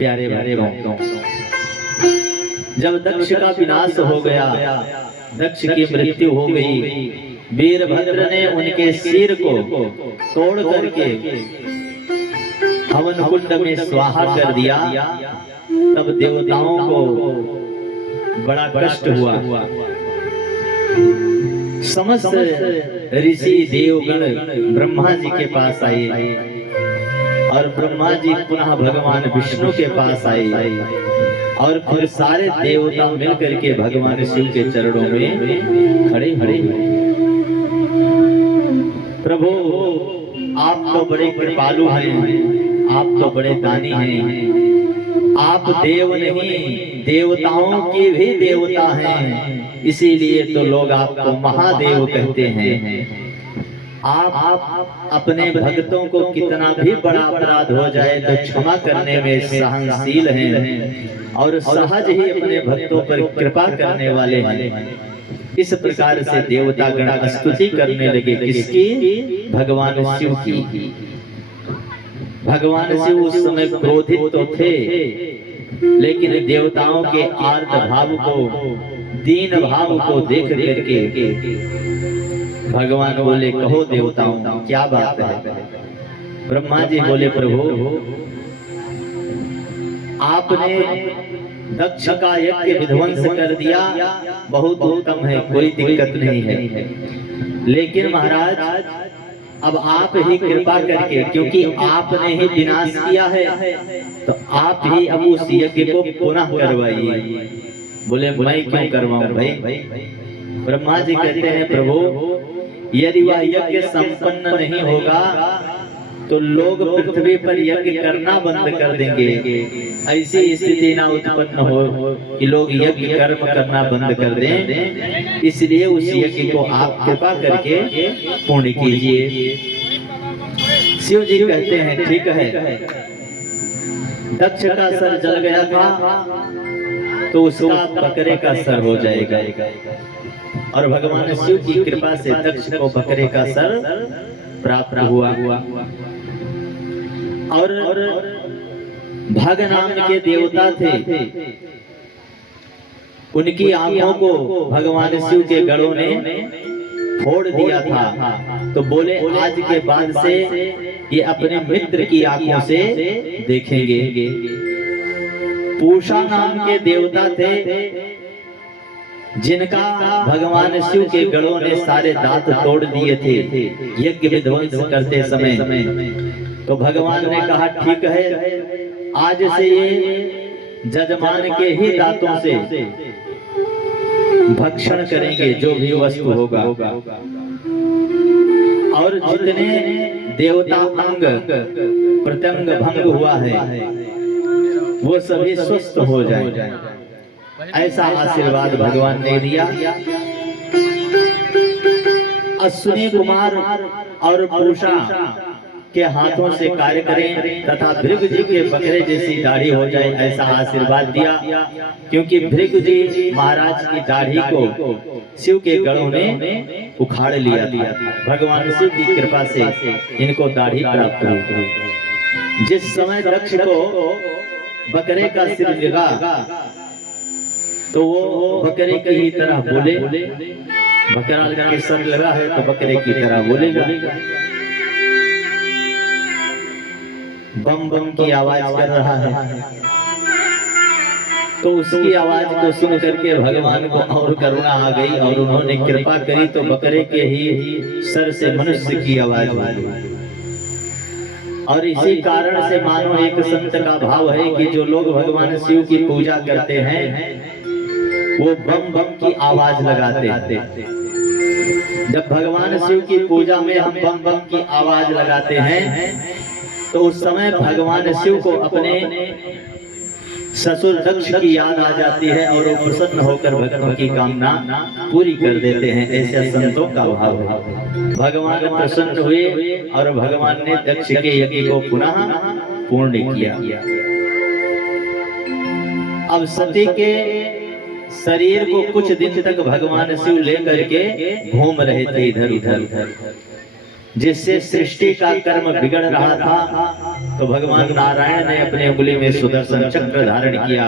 प्यारे भक्तों, जब दक्ष का विनाश हो गया, दक्ष की मृत्यु हो गई, वीरभद्र ने उनके सिर को तोड़ करके हवन कुंड में स्वाहा कर दिया। तब देवताओं को बड़ा कष्ट हुआ। समस्त ऋषि देवगण ब्रह्मा जी के पास आए और ब्रह्मा जी पुनः भगवान विष्णु के पास आए और फिर सारे देवता मिलकर के भगवान शिव के चरणों में खड़े खड़े। प्रभु आप तो बड़े कृपालु हैं, आप तो बड़े दानी हैं, आप देव नहीं देवताओं के भी देवता हैं, इसीलिए तो लोग आपको महादेव कहते हैं। आप अपने भक्तों को कितना भी बड़ा अपराध हो जाए तो क्षमा करने में सहनशील हैं और सहज ही अपने भक्तों पर कृपा करने वाले हैं। इस प्रकार से देवता गण स्तुति करने लगे, किसकी? भगवान शिव की। भगवान शिव उस समय क्रोधित तो थे, लेकिन देवताओं के आर्त भाव को, दीन भाव को देख करके भगवान बोले, कहो देवताओं क्या बात है? ब्रह्मा जी बोले, प्रभु आपने दक्ष का यज्ञ विध्वंस कर दिया, बहुत उत्तम है, कोई दिक्कत नहीं है, लेकिन महाराज अब आप ही कृपा करके, क्योंकि आपने ही विनाश किया है, तो आप ही अब उस यज्ञ को पुनः करवाइए। बोले, मैं क्यों करवाऊं भाई? ब्रह्मा जी कहते हैं, प्रभु यदि वह यज्ञ संपन्न नहीं होगा तो लोग पृथ्वी पर यज्ञ करना बंद कर देंगे। ऐसी स्थिति ना उत्पन्न हो कि लोग यज्ञ कर्म करना बंद कर दें, इसलिए उस यज्ञ को आप कृपा करके पूर्ण कीजिए। शिव जी कहते हैं, ठीक है। दक्ष का सर जल गया था तो उसका बकरे का सर हो जाएगा, और भगवान शिव की कृपा से दक्ष को बकरे का सर प्राप्त हुआ। और भग नाम के देवता थे, उनकी आंखों को भगवान शिव के गणों ने फोड़ दिया था, तो बोले आज के बाद से ये अपने मित्र की आंखों से देखेंगे। पूषा नाम के देवता थे, जिनका भगवान शिव के गणों ने सारे दांत तोड़ दिए थे यज्ञ विध्वंस करते समय। तो भगवान ने कहा, ठीक है, आज से ये जजमान के ही दांतों से भक्षण करेंगे जो भी वस्तु होगा, और जितने देवता अंग प्रत्यंग भंग हुआ है वो सभी स्वस्थ हो जाए। ऐसा आशीर्वाद भगवान ने दिया। अश्विनी कुमार और पूषा के हाथों से कार्य करें तथा भृगु जी के बकरे जैसी दाढ़ी हो जाए, ऐसा आशीर्वाद दिया, क्योंकि भृगु जी महाराज की दाढ़ी को शिव के गणों ने उखाड़ लिया था। भगवान शिव की कृपा से इनको दाढ़ी प्राप्त हुई। जिस समय दक्ष को बकरे का सिर लगा तो वो बकरे की ही तरह बोले, बकरा का सर लगा है तो बकरे की तरह बोलेगा। बम बम की आवाज कर रहा है, तो उसकी आवाज को सुन करके भगवान को और करुणा आ गई और उन्होंने कृपा करी, तो बकरे के ही सर से मनुष्य की आवाज आई। और इसी कारण से मानो एक संत का भाव है कि जो लोग भगवान शिव की पूजा करते हैं वो बम बम की आवाज लगाते हैं। जब भगवान शिव की पूजा में हम बम बम की आवाज लगाते हैं तो उस समय भगवान शिव को अपने ससुर दक्ष की याद आ जाती है और वो प्रसन्न होकर भक्तों की कामना पूरी कर देते हैं। ऐसा संतों का भाव है। भगवान प्रसन्न हुए और भगवान ने दक्ष के यज्ञ को पुनः पूर्ण किया। अब सती के शरीर को कुछ दिन तक भगवान शिव लेकर के घूम रहे थे इधर उधर। जिससे सृष्टि का कर्म बिगड़ रहा था, तो भगवान नारायण ने अपने उंगली में सुदर्शन चक्र धारण किया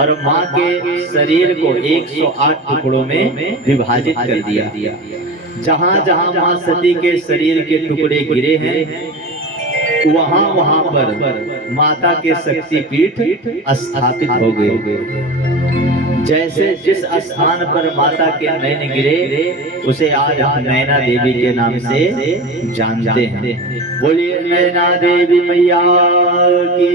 और माँ के शरीर को 108 टुकड़ों में विभाजित कर दिया। जहां जहां माँ सती के शरीर के टुकड़े गिरे हैं, वहां वहां पर माता के शक्तिपीठ स्थापित हो गए। जैसे जिस स्थान पर माता के नयन गिरे, उसे आज हम नैना देवी के नाम से जानते हैं। बोलिए नैना देवी मैया की।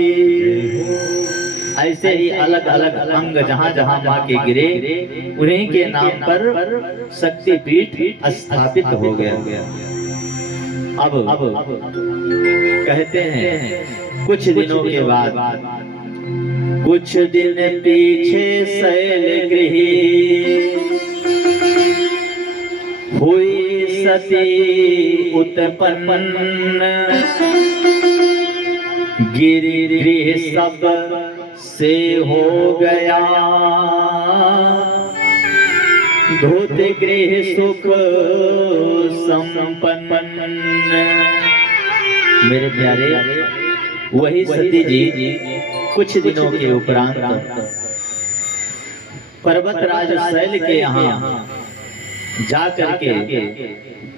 ऐसे ही अलग अलग अंग जहां जहां माँ के गिरे, उन्हीं के नाम पर शक्तिपीठ स्थापित हो गया। अब कहते हैं कुछ दिनों के बाद, कुछ दिन पीछे शैलगृही हुई सती उत्पन्न, गिरिगृह सब से हो गया धोते गृह सुख संपन्न। मेरे प्यारे, वही सती जी कुछ दिनों के उपरांत पर्वतराज शैल के यहाँ जा करके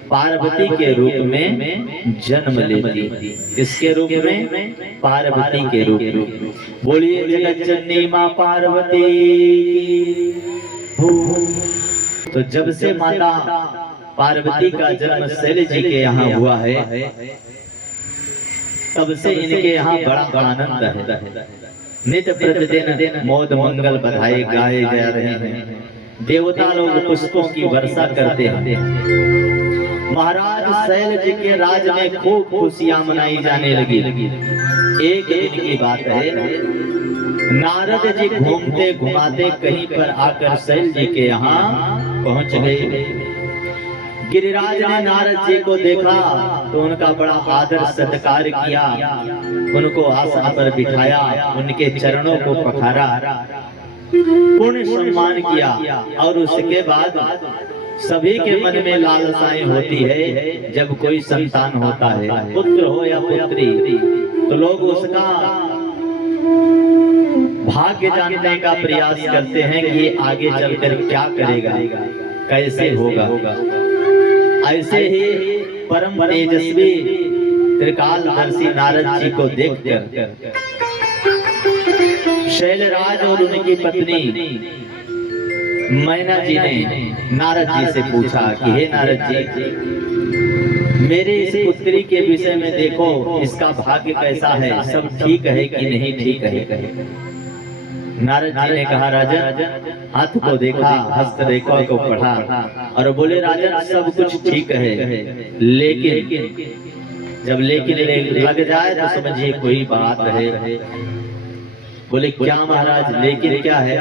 पार्वती के रूप में जन्म लेती। इसके रूप में? पार्वती के रूप में। बोलिए जगत जननी माँ पार्वती। तो जब से माता पार्वती का जन्म शैल जी के यहाँ हुआ है, तब से इनके यहाँ बड़ा आनंद है। नित्य प्रतिदिन मौज मंगल बधाई गाए जा रहे हैं। देवता लोग पुष्पों की वर्षा करते हैं। महाराज शैल जी के राज में खूब खुशियां मनाई जाने लगी। एक दिन की बात है, नारद जी घूमते घुमाते कहीं पर आकर शैल जी के यहाँ पहुंच गए। गिरिराज ने नारद जी को देखा तो उनका बड़ा आदर सत्कार किया, उनको आसन पर बिठाया, उनके चरणों को पखारा, पूर्ण सम्मान किया। और उसके बाद सभी के मन में लालसाएं होती है। जब कोई संतान होता है, पुत्र हो या पुत्री, तो लोग उसका भाग्य जानने का प्रयास करते हैं कि आगे चलकर क्या करेगा, कैसे होगा। ऐसे ही परम तेजस्वी त्रिकालदर्शी नारद जी को देखकर शैलराज और उनकी पत्नी मैना जी ने नारद जी से पूछा कि हे नारद जी, मेरे इस पुत्री के विषय में देखो, इसका भाग्य कैसा है, सब ठीक है कि नहीं ठीक है। नारद जी ने कहा, राजन, हाथ को देखा, हस्तरेखा को पढ़ा और बोले, राजन सब कुछ ठीक है, लेकिन जब लेकिन लग जाए तो समझिए कोई बात है। बोले क्या महाराज, लेकिन क्या है?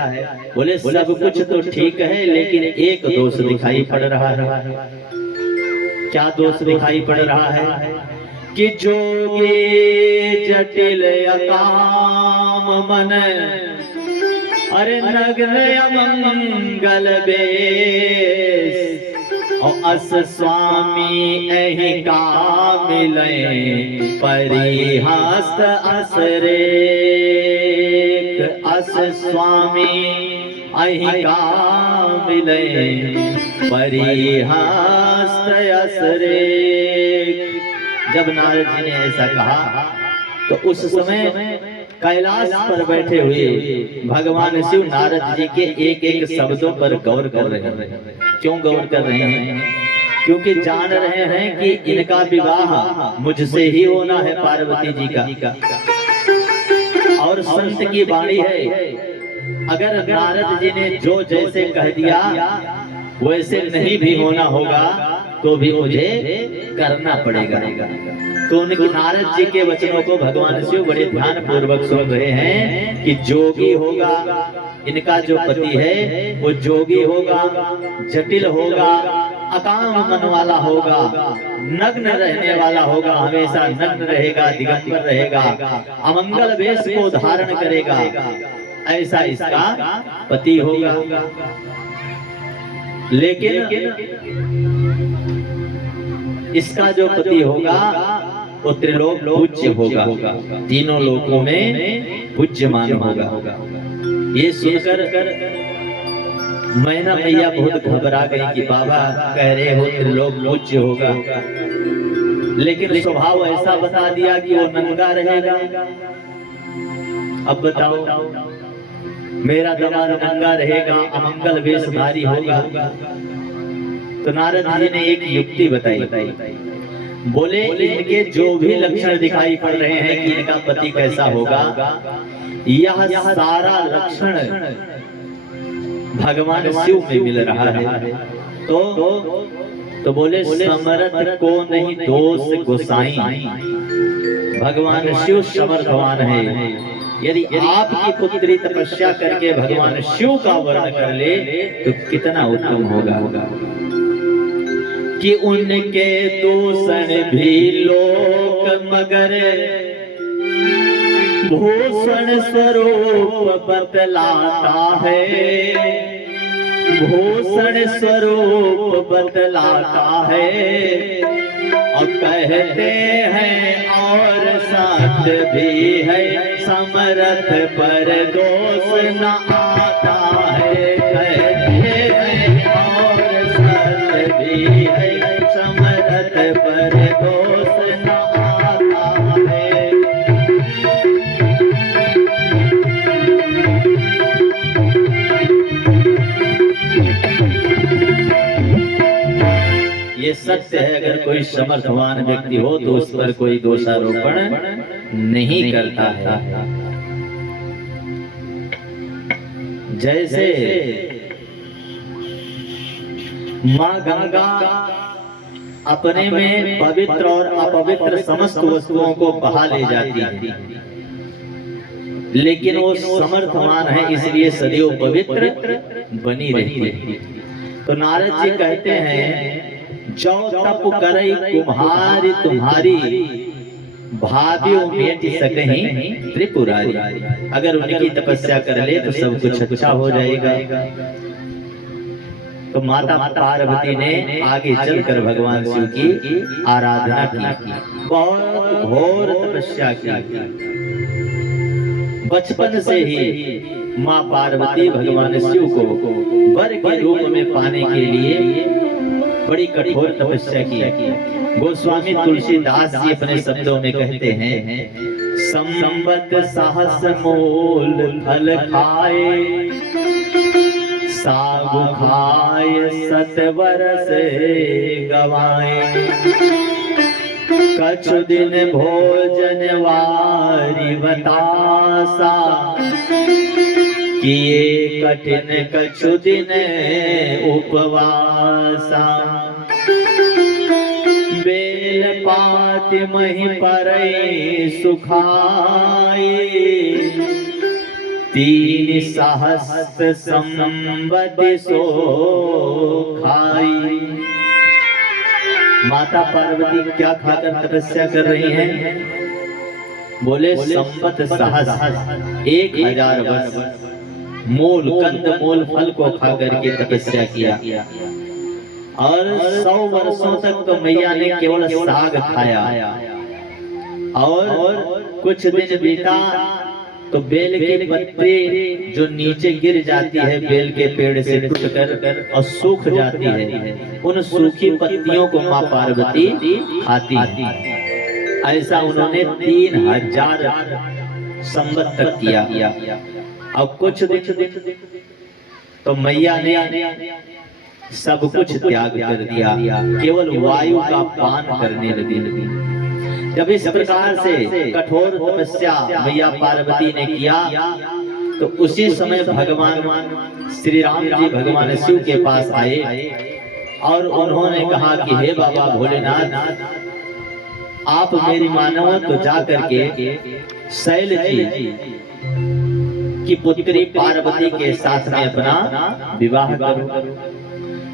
बोले सब कुछ तो ठीक है, लेकिन एक दोष दिखाई पड़ रहा है। क्या दोष दिखाई पड़ रहा है? कि जोगी जटिल अकाम मन, अरे नग्न अमंगल बेश, और अस स्वामी अहि का मिले परिहस्त असरे। अस स्वामी अहि का मिले परिहस्त असरे। जब नारद जी ने ऐसा कहा तो उस समय कैलाश पर बैठे हुए भगवान शिव नारद जी के एक एक शब्दों पर गौर कर रहे हैं। क्यों गौर कर रहे हैं? क्योंकि जान रहे हैं कि इनका विवाह मुझसे ही होना है, पार्वती जी का। और संत की वाणी है, अगर नारद जी ने जो जैसे कह दिया वैसे नहीं भी होना होगा तो भी मुझे करना पड़ेगा। तो उनके नारद जी के वचनों को भगवान शिव बड़े ध्यान पूर्वक सुन रहे हैं कि जोगी होगा, इनका जो पति है वो जोगी होगा, जटिल होगा, अकाम मन वाला होगा, नग्न रहने वाला होगा, हमेशा नग्न रहेगा, दिगंबर रहेगा, अमंगल वेश को धारण करेगा, ऐसा इसका पति होगा। लेकिन इसका जो पति होगा वो त्रिलोक पूज्य होगा, तीनों लोकों में पूज्यमान होगा। ये सुनकर मैना मैया बहुत घबरा गई कि बाबा कह रहे हो त्रिलोक पूज्य होगा, लेकिन स्वभाव ऐसा बता दिया कि वो नंगा रहेगा। अब बताओ, मेरा दामाद नंगा रहेगा, अमंगल वेशधारी होगा। तो नारद जी ने एक युक्ति बताई। बोले इनके जो भी लक्षण दिखाई पड़ रहे हैं कि इनका पति कैसा होगा, यह सारा लक्षण भगवान शिव में मिल रहा है। तो बोले समर्थ को नहीं दोष गोसाई, भगवान शिव समर्थवान है। यदि आपकी पुत्री तपस्या करके भगवान शिव का वर्ण कर ले तो कितना उत्तम होगा कि उनके दूषण भी लोक मगर भूषण स्वरूप बतलाता है, भूषण स्वरूप बतलाता है। और कहते हैं और साथ भी है, समर्थ पर दोष न आता है। कहते हैं और साथ भी है, समर्थ पर दोष न आता है। ये सत्य है, अगर कोई समर्थवान व्यक्ति हो तो उस पर कोई दोषारोपण नहीं करता है। जैसे माँ गंगा अपने में पवित्र और अपवित्र समस्त वस्तुओं को बहा ले जाती है, लेकिन वो समर्थवान है इसलिए सदैव पवित्र बनी रहती है। तो नारद जी कहते हैं जो तप करई कुम्हारी तुम्हारी, भाव्यो मेट सकहीं त्रिपुरारी। अगर उनकी तपस्या कर ले तो सब कुछ अच्छा हो जाएगा। तो माता पार्वती ने आगे चलकर भगवान शिव की आराधना की, बहुत घोर तपस्या की। बचपन से ही माँ पार्वती भगवान शिव को वर के रूप में पाने के लिए बड़ी कठोर तपस्या की। गोस्वामी तुलसीदास जी अपने शब्दों में कहते हैं, संबत सहस मूल फल खाए, सागु खाए सत बरस गवाए। कछु दिन भोजन वारी बतासा, किए कठिन कछु दिन उपवासा। बेल पात मही परई सुखाई, तीन सहस्र संबत सो खाई। माता पार्वती क्या खाकर तपस्या कर रही हैं? बोले संबत सहस्र 1000 वर्ष मूल कंद मूल फल को खा करके तपस्या किया। और 100 वर्षों तक तो मैया ने केवल साग खाया। और कुछ दिन बीता तो बेल के पत्ते जो नीचे गिर जाती है बेल के पेड़ से टूटकर और सूख जाती है, उन सूखी पत्तियों को माँ पार्वती खाती है। ऐसा उन्होंने 3000 संवत तक किया। अब कुछ दिन तो मैया ने सब कुछ त्याग कर दिया, केवल वायु का पान करने लगी। जब इस प्रकार से कठोर तपस्या मैया पार्वती ने किया तो उसी समय भगवान श्री राम जी भगवान शिव के पास आए और उन्होंने कहा कि हे बाबा भोलेनाथ, आप मेरी मानो तो जा करके शैल जी की पुत्री पार्वती के साथ में अपना विवाह करो।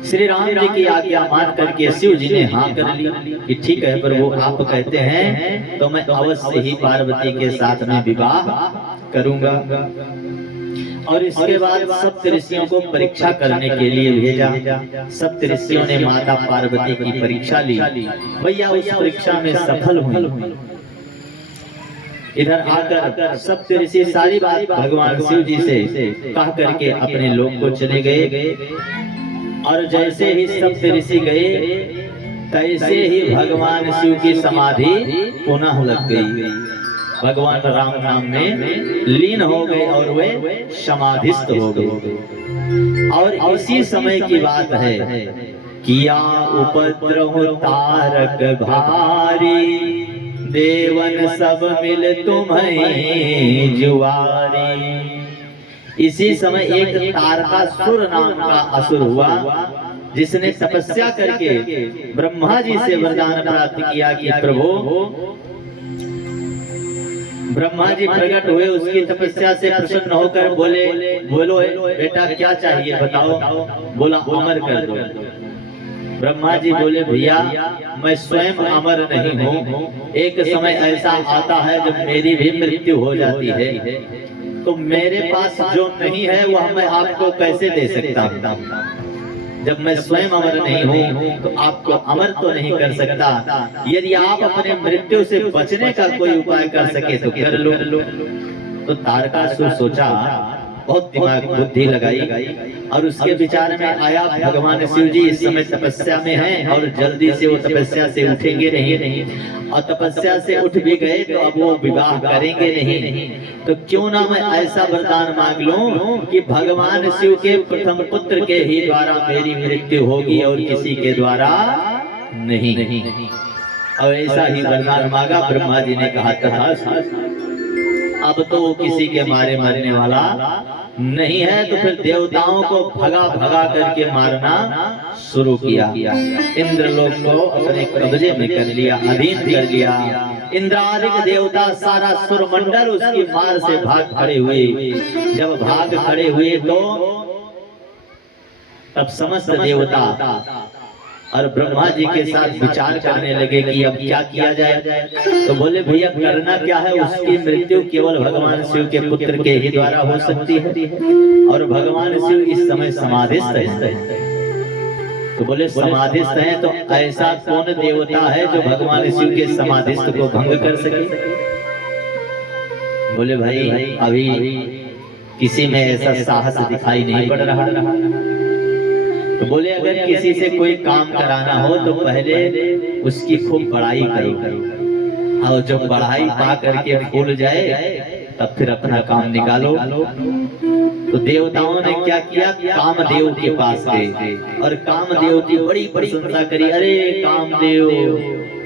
श्री राम जी की आज्ञा मान करके शिव जी ने हाँ कर ली कि ठीक है, पर वो आप कहते हैं तो मैं अवश्य ही पार्वती के साथ में विवाह करूंगा। और इसके बाद सप्त ऋषियों को परीक्षा करने के लिए भेजा। सप्त ऋषियों ने माता पार्वती की परीक्षा ली, भैया उस परीक्षा में सफल हुई। इधर आकर सप्त ऋषि सारी बात भगवान शिव जी से कह करके अपने लोक को चले गए। और जैसे ही सप्त ऋषि गए तैसे ही भगवान शिव की समाधि पुनः लग गई। भगवान राम नाम में लीन हो गए और वे समाधिस्थ हो गए। और इसी समय की बात है, किया उपद्रव तारक भारी, देवन सब मिल तुम्हें जुआरी। इसी समय एक तारकासुर नाम का असुर हुआ, जिसने तपस्या करके ब्रह्मा जी से वरदान प्राप्त किया कि प्रभु, ब्रह्मा जी प्रकट हुए, उसकी तपस्या से प्रसन्न होकर बोले, बोलो बेटा क्या चाहिए बताओ। बोला अमर कर दो। ब्रह्मा जी बोले भैया मैं स्वयं अमर नहीं हूँ, एक समय ऐसा आता है जब मेरी भी मृत्यु हो जाती है, तो मेरे पास जो नहीं है वह मैं आपको कैसे दे सकता हूँ। जब मैं स्वयं अमर नहीं हूँ तो आपको अमर तो नहीं कर सकता। यदि आप अपने मृत्यु से बचने का कोई उपाय कर सके तो कर लो। तो तारकासुर सोचा, बहुत दिमाग बुद्धि लगाई और उसके विचार में आया भगवान शिव जी इस समय तपस्या में हैं और जल्दी से वो तपस्या से उठेंगे नहीं, और तपस्या से उठ भी गए तो अब वो विवाह करेंगे नहीं। तो क्यों ना मैं ऐसा वरदान मांग लूं कि भगवान शिव के प्रथम पुत्र के ही द्वारा मेरी मृत्यु होगी और किसी के द्वारा नहीं। और ऐसा ही वरदान मांगा। ब्रह्मा जी ने कहा तथा अब तो किसी के मारे मरने वाला नहीं है। तो फिर देवताओं को भगा भगा करके मारना शुरू किया। इंद्रलोक को अपने कब्जे में कर लिया, अधीन कर लिया। इंद्रादिक देवता सारा सुरमंडल उसकी मार से भाग खड़े हुए। जब भाग खड़े हुए तो तब समस्त देवता और ब्रह्मा जी के साथ विचार करने लगे कि अब क्या किया जाए। तो बोले भैया करना क्या है, उसकी मृत्यु केवल भगवान शिव के पुत्र के ही द्वारा हो सकती है और भगवान शिव इस समय समाधिस्थ है। तो बोले समाधिस्थ है तो ऐसा कौन देवता है जो भगवान शिव के समाधिस्थ को भंग कर सके। बोले भाई अभी किसी में ऐसा साहस दिखाई नहीं पड़ रहा। तो बोले अगर किसी से कोई काम कराना हो तो पहले उसकी खूब बड़ाई करो, और जब बड़ाई पा करके भूल जाए तब फिर अपना काम निकालो। तो देवताओं ने क्या किया, कामदेव के पास गए और कामदेव की बड़ी प्रशंसा करी। अरे कामदेव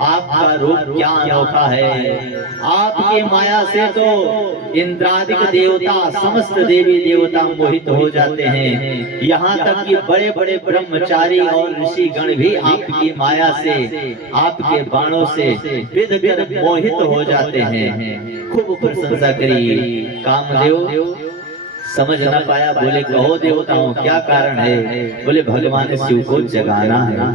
आपका रूप क्या अनोखा है, आपकी माया से तो इंद्रादिक देवता समस्त देवी देवता मोहित हो जाते हैं। यहाँ तक कि बड़े बड़े ब्रह्मचारी और ऋषि गण भी आपकी माया से, आपके बाणों से विध विध मोहित हो जाते हैं। खूब प्रशंसा करी। कामदेव समझ न पाया, बोले कहो देवताओं क्या कारण है। बोले भगवान शिव को जगाना है,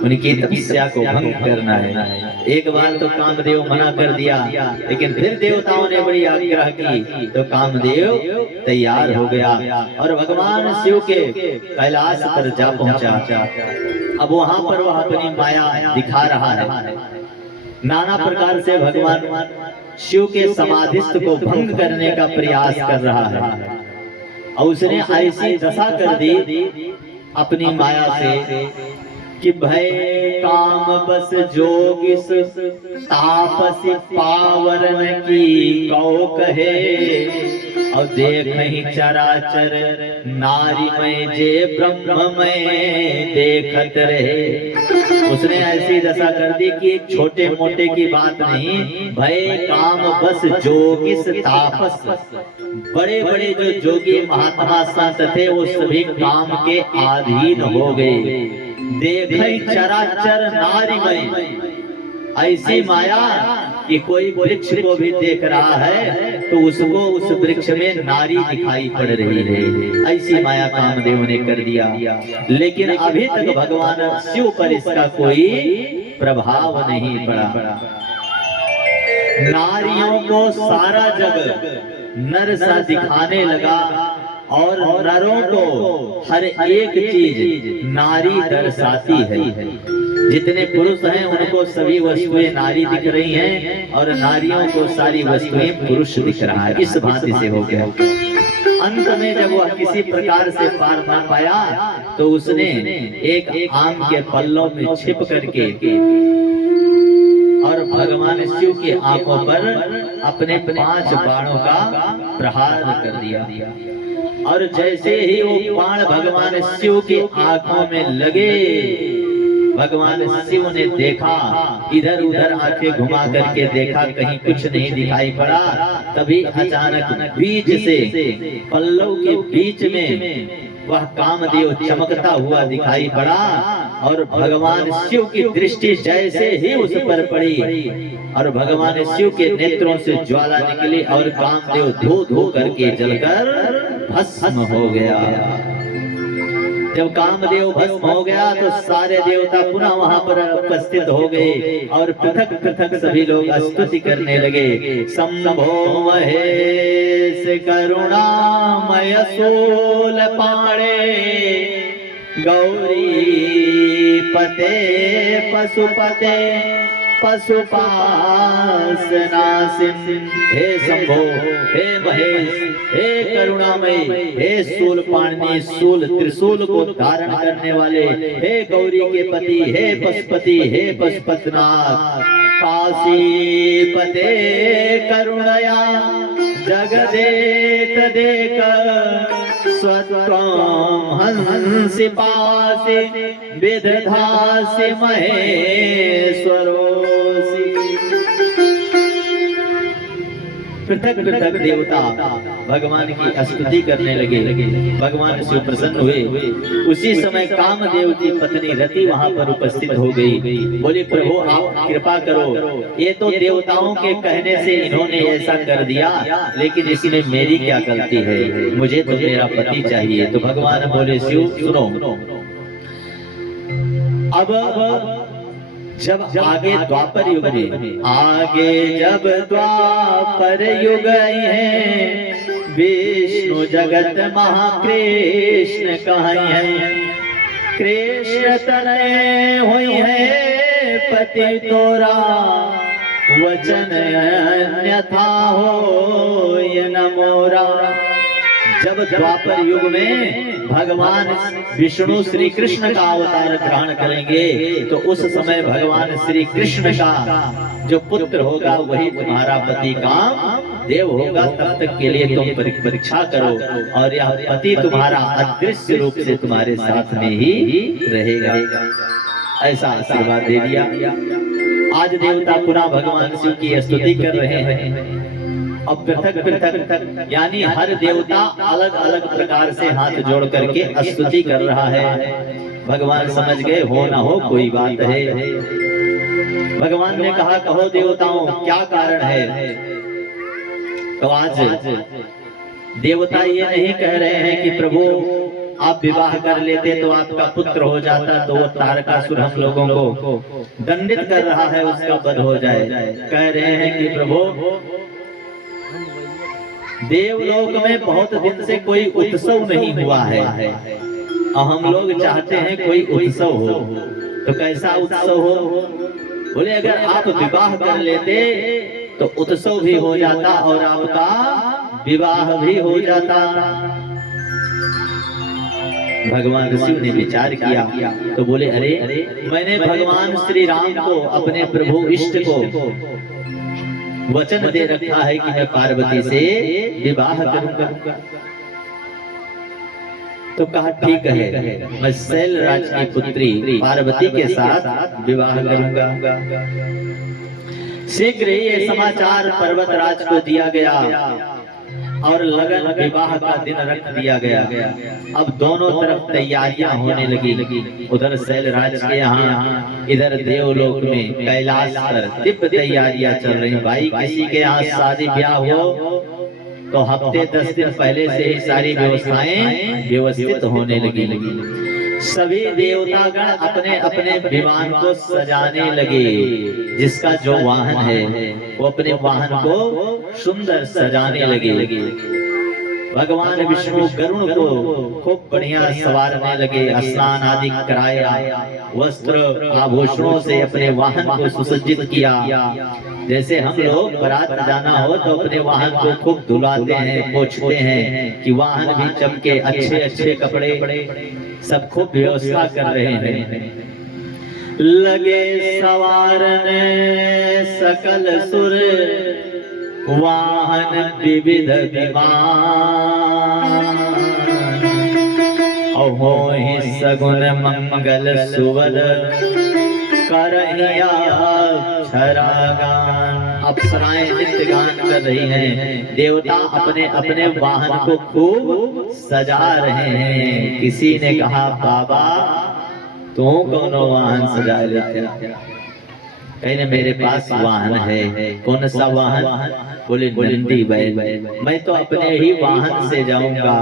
उनकी तपस्या को भंग करना है। एक बार तो कामदेव मना कर दिया, लेकिन फिर देवताओं ने बड़ी आग्रह की तो कामदेव तैयार हो गया और भगवान शिव के कैलाश पर जा पहुंचा। अब वहां पर वह अपनी माया दिखा रहा है, नाना प्रकार से भगवान शिव के समाधिस्थ को भंग करने का प्रयास कर रहा है। और उसने ऐसी दशा कर दी अपनी माया से कि भय काम बस जोगिस तापस पावरन की कौ कहे, और देख नहीं चराचर नारी में जे ब्रह्म में देखत रहे। उसने ऐसी दशा कर दी कि छोटे मोटे की बात नहीं, भय काम बस जोगिस तापस, बड़े बड़े जो जोगी महात्मा संत थे वो सभी काम के अधीन हो गए। देखे चराचर नारी में, ऐसी माया कि कोई वृक्ष को भी देख रहा है तो उसको उस वृक्ष में नारी दिखाई पड़ रही है। ऐसी माया कामदेव ने कर दिया। लेकिन अभी तक भगवान शिव पर इसका कोई प्रभाव नहीं पड़ा। नारियों को सारा जग नर सा दिखाने लगा, और नरों को हर एक चीज नारी दर्शाती है। जितने पुरुष हैं उनको सभी वस्तुएं नारी दिख रही हैं और नारियों को सारी वस्तुएं पुरुष दिख रहा है। इस भांति से हो गया। अंत में जब वह किसी प्रकार से पार पा पाया तो उसने एक आम के पल्लों में छिप करके और भगवान शिव की आंखों पर अपने 5 बाणों का प्रहार कर दिया। और जैसे ही वो बाण भगवान शिव की आंखों में लगे, भगवान शिव ने देखा, इधर उधर आंखें घुमा करके देखा, कहीं कुछ नहीं दिखाई पड़ा। तभी अचानक बीच से, पल्लव के बीच में वह कामदेव चमकता हुआ दिखाई पड़ा और भगवान शिव की दृष्टि जैसे ही उस पर पड़ी और भगवान शिव के नेत्रों से ज्वाला निकली और कामदेव धो धो करके जलकर भस्म हो गया। जब कामदेव भस्म हो गया तो सारे देवता पुनः वहां पर उपस्थित हो गए और पृथक पृथक सभी लोग स्तुति करने लगे। शंभो महेश करुणामय शूल पाणे गौरी पते पशुपते पशुपासनासिन। हे शंभो, हे महेश, हे करुणामय, हे शूल पाणि, शूल त्रिशूल को धारण करने वाले, हे गौरी के पति, हे पशुपति, हे पशुपतिनाथ, काशी पते करुणया जगदेक देक स्वत्वं हंसि पासि विदधासि महेश्वरोसि। पृथक पृथक देवता भगवान की स्तुति करने लगे। भगवान शिव प्रसन्न हुए। उसी समय कामदेव की पत्नी रति वहां पर उपस्थित हो गई। बोली, प्रभु आप कृपा करो, ये तो देवताओं के कहने से इन्होंने ऐसा कर दिया, लेकिन इसमें मेरी क्या गलती है? मुझे तो मेरा पति चाहिए। तो भगवान बोले, शिव सुनो, अब जब आगे द्वापर युग में, आगे जब द्वापर युग है, विष्णु जगत महाकृष्ण कहीं है, कृष्ण तनय हुई है पति तोरा, वचन अन्यथा हो न मोरा। जब द्वापर युग में भगवान विष्णु श्री कृष्ण का अवतार ग्रहण करेंगे तो उस समय भगवान श्री कृष्ण का जो पुत्र होगा वही तुम्हारा पति काम देव होगा। तब तक के लिए तुम परीक्षा करो और यह पति तुम्हारा अदृश्य रूप से तुम्हारे साथ में ही रहेगा। ऐसा आशीर्वाद दे दिया। आज देवता पुनः भगवान शिव की स्तुति कर रहे हैं। अब पृथक पृथक यानी हर देवता अलग अलग प्रकार से हाथ जोड़ करके स्तुति कर रहा है। भगवान समझ गए, हो ना हो कोई बात है। भगवान ने कहा, कहो देवताओं क्या कारण है? तो आज देवता ये नहीं कह रहे हैं कि प्रभु आप विवाह कर लेते तो आपका पुत्र हो जाता, तो वो तारकासुर हम लोगों को दंडित कर रहा है, उसका वध हो जाए। कह रहे हैं कि प्रभु देवलोक में बहुत दिन से कोई उत्सव नहीं हुआ है और हम लोग चाहते हैं कोई उत्सव हो। तो कैसा उत्सव हो? बोले, अगर आप विवाह कर लेते तो उत्सव भी हो जाता और आपका विवाह भी हो जाता। भगवान शिव ने विचार किया तो बोले, अरे मैंने भगवान श्री राम को, अपने प्रभु इष्ट को वचन दे रखा है कि मैं पार्वती से विवाह करूंगा। तो कहा, ठीक है, मैं शैलराज की पुत्री पार्वती के साथ विवाह करूंगा। शीघ्र ही ये समाचार पर्वतराज को दिया गया और लगन विवाह का दिन रख दिया गया। अब दोनों तरफ तैयारियां होने लगी। उधर शैलराज के यहाँ, इधर देवलोक में कैलाश पर दिव्य तैयारियां चल रही। भाई किसी के यहाँ शादी ब्याह हो तो हफ्ते 10 दिन पहले से ही सारी व्यवस्थाएं व्यवस्थित होने लगी। सभी देवतागण अपने अपने विमान को सजाने लगे। जिसका जो वाहन है वो अपने वाहन को सुंदर सजाने लगे। भगवान विष्णु गरुड़ को खूब बढ़िया सवारने लगे, स्नान आदि कराया, वस्त्र आभूषणों से अपने वाहन को सुसज्जित किया। जैसे हम लोग बारात जाना हो तो अपने वाहन को खूब धुलाते हैं, पोंछते हैं कि वाहन भी चमके, अच्छे अच्छे कपड़े सब खूब व्यवस्था कर रहे हैं। लगे सवारने सकल सुर, वाहन विविध विमान, होहि सगुन मंगल सुवद, करहिया अक्षरागान। अप्सराएं नित्य गान कर रही हैं, देवता अपने अपने वाहन को खूब सजा रहे हैं। किसी ने कहा बाबा तू कौन वाहन सजा लेते? कहने मेरे पास वाहन है। कौन सा वाहन? बोले नंदी बैल। मैं तो अपने ही वाहन से जाऊंगा।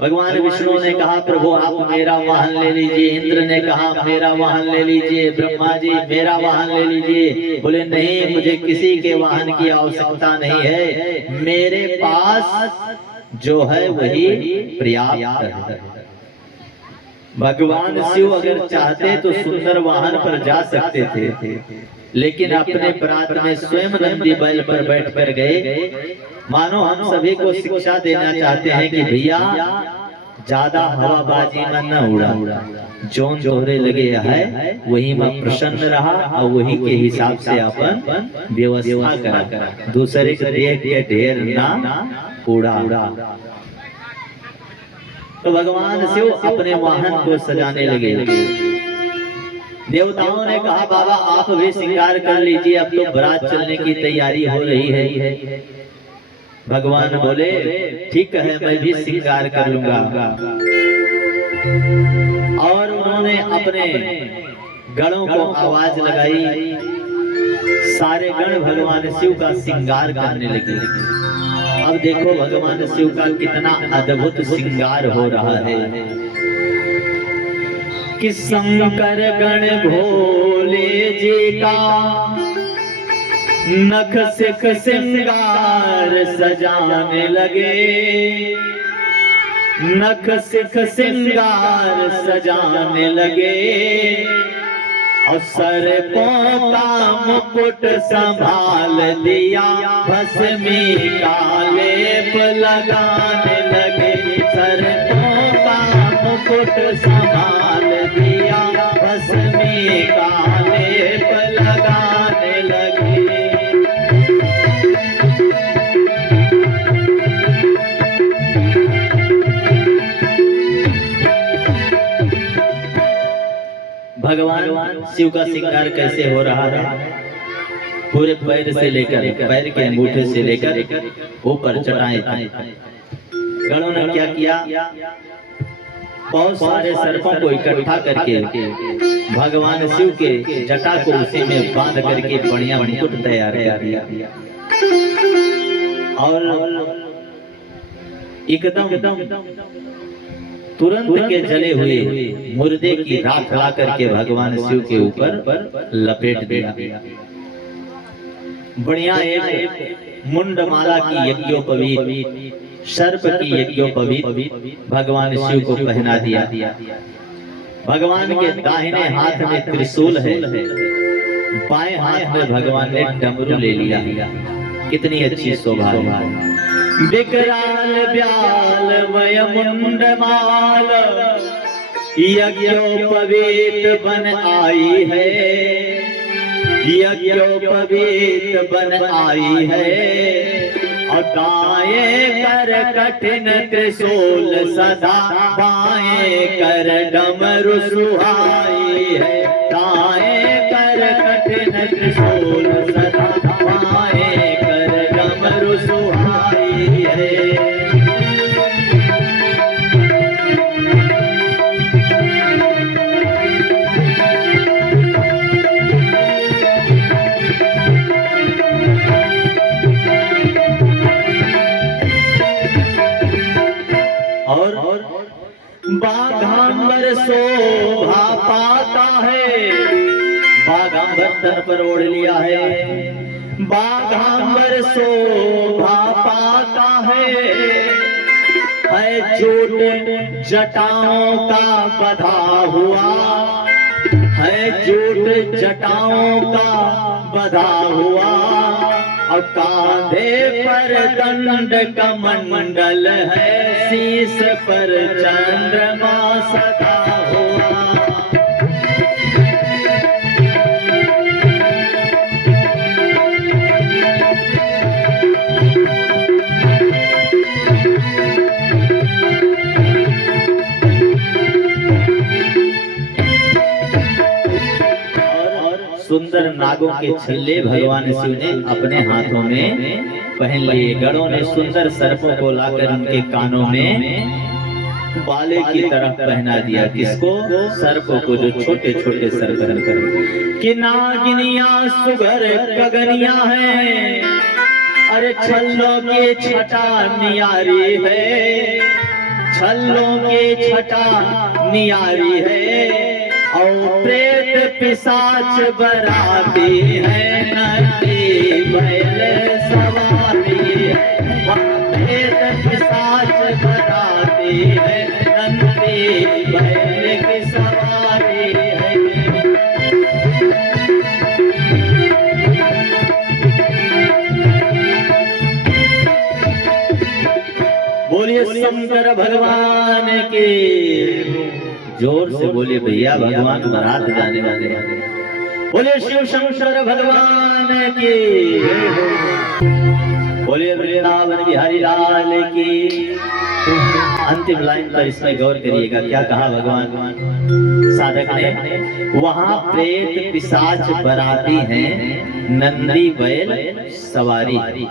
भगवान विष्णु ने कहा प्रभु आप मेरा वाहन ले लीजिए। इंद्र ने कहा मेरा वाहन ले लीजिए। ब्रह्मा जी मेरा वाहन ले लीजिए। बोले नहीं, मुझे किसी के वाहन की आवश्यकता नहीं है, मेरे पास जो है वही पर्याप्त है। भगवान शिव अगर चाहते तो सुंदर वाहन पर जा सकते थे, लेकिन अपने प्रात में स्वयं नंदी बैल पर बैठ कर गए। मानो हम सभी को शिक्षा देना चाहते हैं कि भैया ज्यादा हवाबाजी में न उड़ा, जोन तोरे लगे है वही में प्रसन्न रहा और वही के हिसाब से अपन व्यवस्था करा, दूसरे के देख के ढेर ना उड़ा। तो भगवान शिव अपने वाहन को सजाने लगे। देवताओं ने कहा बाबा आप भी श्रृंगार कर लीजिए, अब तो बारात चलने की तैयारी हो रही है। भगवान बोले ठीक है, मैं भी श्रृंगार कर लूंगा। और उन्होंने अपने गणों को आवाज लगाई, सारे गण भगवान शिव का श्रृंगार करने लगे। अब देखो भगवान शिव का कितना अद्भुत श्रृंगार हो रहा है कि शंकर गण भोले जी का नख सिख श्रृंगार सजाने लगे, नख सिख श्रृंगार सजाने लगे। और सर्पों का मुकुट संभाल दिया, भस्मी का लेप लगाने लगे। सर्पों का मुकुट संभाल दिया, भस्मी का लेप लगाने लगे। भगवान शिव का श्रृंगार कैसे हो रहा है? पूरे पैर से लेकर, पैर के अंगूठे से लेकर ऊपर चटाएं तक गणों ने क्या किया? बहुत सारे सर्पों को इकट्ठा करके भगवान शिव के जटा को उसी में बांध करके बढ़िया मुकुट तैयार कर दिया। और एकदम तुरंत के जले हुए मुर्दे की राख ला करके भगवान शिव के ऊपर लपेट दिया। बढ़िया एक मुंडमाला की यज्ञोपवीत, सर्प की यज्ञोपवीत भगवान शिव को पहना दिया। भगवान के दाहिने हाथ में त्रिशूल है, बाएं हाथ में भगवान ने डमरू ले लिया। कितनी अच्छी शोभा है। विकराल ब्याल वय मुंडमाल, यज्ञोपवीत बन आई है, यज्ञोपवीत बन आई है। और दाएं कर कठिन त्रिशूल सदा, बाएं कर डमरू सुहाई है। दाएं कर कठिन त्रिशूल सदा, बाएं कर डमरू सुहाई है। बाघांबर शोभा पाता है, बाघांबर तन पर ओढ़ लिया है। बाघांबर शोभा पाता है, है चोट जटाओं का बधा हुआ, है चोट जटाओं का बधा हुआ, और कांधे पर दंड कमंडल है, शीश पर चंद्रमा सदा हुआ। सुंदर नागों के छल्ले भगवान शिव ने अपने हाथों में पहन लिए। गणों ने सुंदर सर्पों को लाकर उनके कानों में बाले की तरह पहना दिया। किसको? सर्पों को, जो छोटे छोटे सर्प कि नागिनियां सुगर गगनिया है, अरे छल्लों के छटा नियारी है, छल्लों के छटा नियारी है, और प्रेत पिशाच बराती है, नंदी बैल सवारी है, प्रेत पिशाच बराती है, नंदी बैल की सवारी है। बोलिए शंकर भगवान के, जोर से बोलिए भैया, भगवान बारात जाने वाले हैं। बोलिए शिव शंकर भगवान की, बोलिए वृंदावन बिहारी लाल की। अंतिम लाइन पर इसमें गौर करिएगा, क्या कहा भगवान साधक ने? वहां प्रेत पिशाच बराती हैं, नंदी बैल सवारी।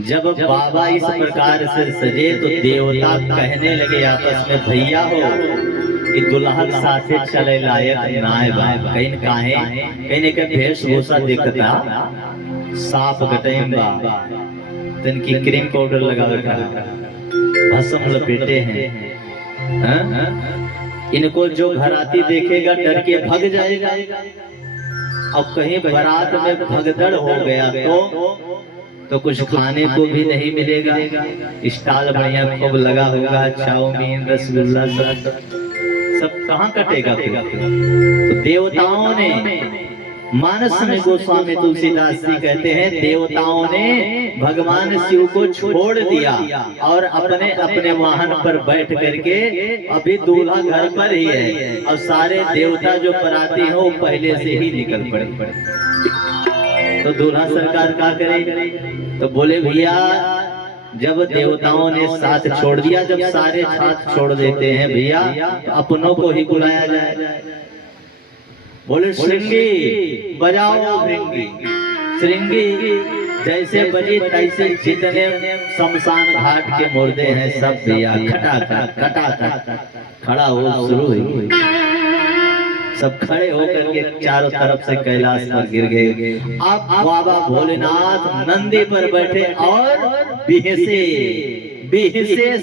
जब बाबा इस प्रकार से सजे तो देवता कहने लगे आपस में, भैया हो कि दुल्हन साथे चले लायक नाय बाप, कहीं काहे कहीं के वेशभूषा देखता साफ गटैम बा, तनकी क्रीम पाउडर लगावे का, भस्म लपेटे हैं, इनको जो घराती देखेगा डर के भग जाएगा। और कहीं बारात में भगदड़ हो गया तो कुछ खाने को भी नहीं मिलेगा। स्टॉल बढ़िया खूब लगा होगा, चाउमीन रसगुल्ला सब कहाँ कटेगा फिर? तो देवताओं ने, मानस में गोस्वामी तुलसीदास जी कहते हैं, देवताओं ने भगवान शिव को छोड़ दिया और अपने अपने वाहन पर बैठ करके, अभी दूल्हा घर पर ही है और सारे देवता जो बराती हैं वो पहले से ही निकल पड़े। तो दूल्हा सरकार क्या करे? तो बोले भैया, जब देवताओं ने साथ छोड़ दिया, जब सारे साथ छोड़ देते हैं भैया, तो अपनों को ही बुलाया जाए। बोले श्रृंगी बजाओ भृंगी, श्रृंगी जैसे बजी तैसे जितने शमशान घाट के मुर्दे हैं सब भैया खटा खड़ा हो शुरू हुई। सब खड़े होकर के चारों तरफ से कैलाश पर गिर गए। अब बाबा भोलेनाथ नंदी पर बैठे और बिहसे